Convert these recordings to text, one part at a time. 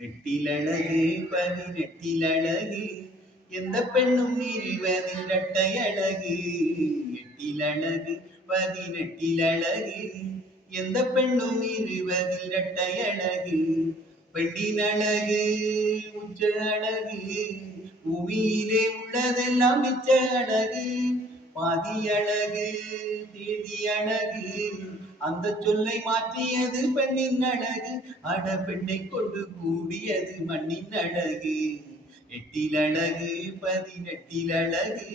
எட்டிலழகு 18 எந்த பெண்ணும் 20 இரட்டை அழகு. எட்டிலழகு 18 எந்த பெண்ணும் 20 இரட்டை அழகு. பெண்ணின் அழகு உச்ச அழகு, பூமியிலே உள்ளதெல்லாம் மிச்ச அழகு. பாதி அழகு தேதி அழகு, அந்த சொல்லை மாற்றியது பெண்ணின் அழகு. அட பெண்ணை கொண்டு கூடியது மண்ணின் அழகு. எட்டிலழகு 18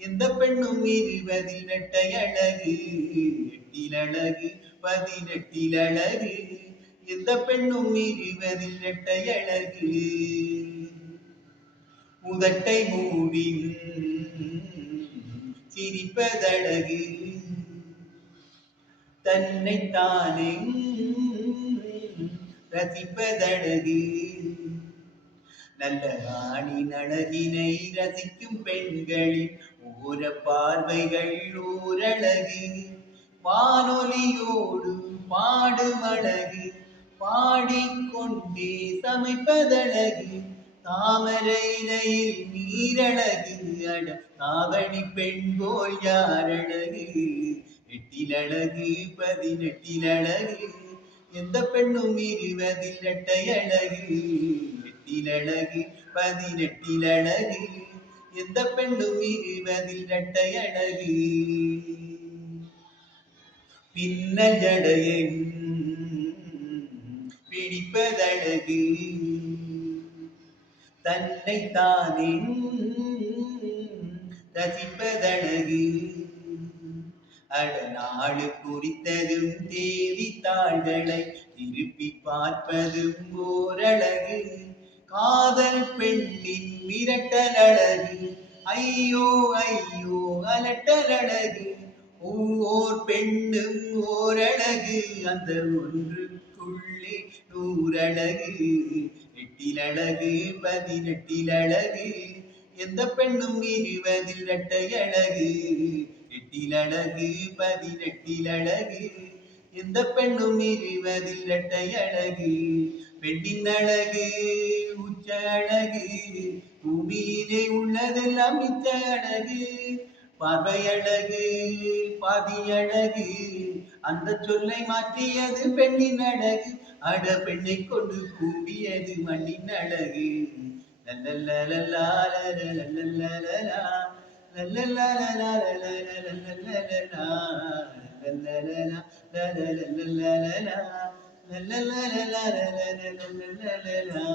எந்த பெண்ணும் 20 இரட்டை அழகு. எட்டிலழகு 18 எந்த பெண்ணும் 20 இரட்டை அழகு. உதட்டை மூடி சிரிப்பதழகு, தன்னைத்தானே ரசிப்பதழகு. நல்ல ராணின் அழகினை ரசிக்கும் பெண்களின் ஓர பார்வைகள் ஓரழகு. வானொலியோடு பாடும் அழகு, பாடிக்கொண்டே சமைப்பதழகு. தாமரை இலையில் நீரழகு, அட தாவணி பெண் போல் யாரழகு. எட்டிலழகு 18 எந்த பெண்ணும் 20 இரட்டை அழகு. எட்டிலழகு 18 எந்த பெண்ணும் 20 இரட்டை அழகு. பின்னல் ஜடையின் பிடிப்பதழகு, தன்னைத்தானே ரசிப்பதழகு. அடநாடு குறித்ததும் தேவித்தாள்களை திருப்பி பார்ப்பதும் ஓரழகு. காதல் பெண்ணின் மிரட்டல் அழகு, ஐயோ ஐயோ அலட்டலழகு. ஒவ்வொரு பெண்ணும் ஓரழகு, அந்த ஒன்றுக்குள்ளே 100 அழகு. எட்டிலழகு 18 எந்த பெண்ணும் 20 இரட்டை அழகு. எட்டிலழகு 18 எந்த பெண்ணும் 20 இரட்டை அழகு. பெண்ணின் அழகு உச்ச அழகு, பூமியிலே உள்ளதெல்லாம் மிச்ச அழகு. பார்வை அழகு பாதி அழகு, அந்த சொல்லை மாற்றியது பெண்ணின் அழகு. அட பெண்ணை கொண்டு கூடியது மண்ணின் அழகு. லல்லல்லலலா லல்லல்லலலா லல்லல்லலலா லல்லல்லலலா லல்லல்லலலா.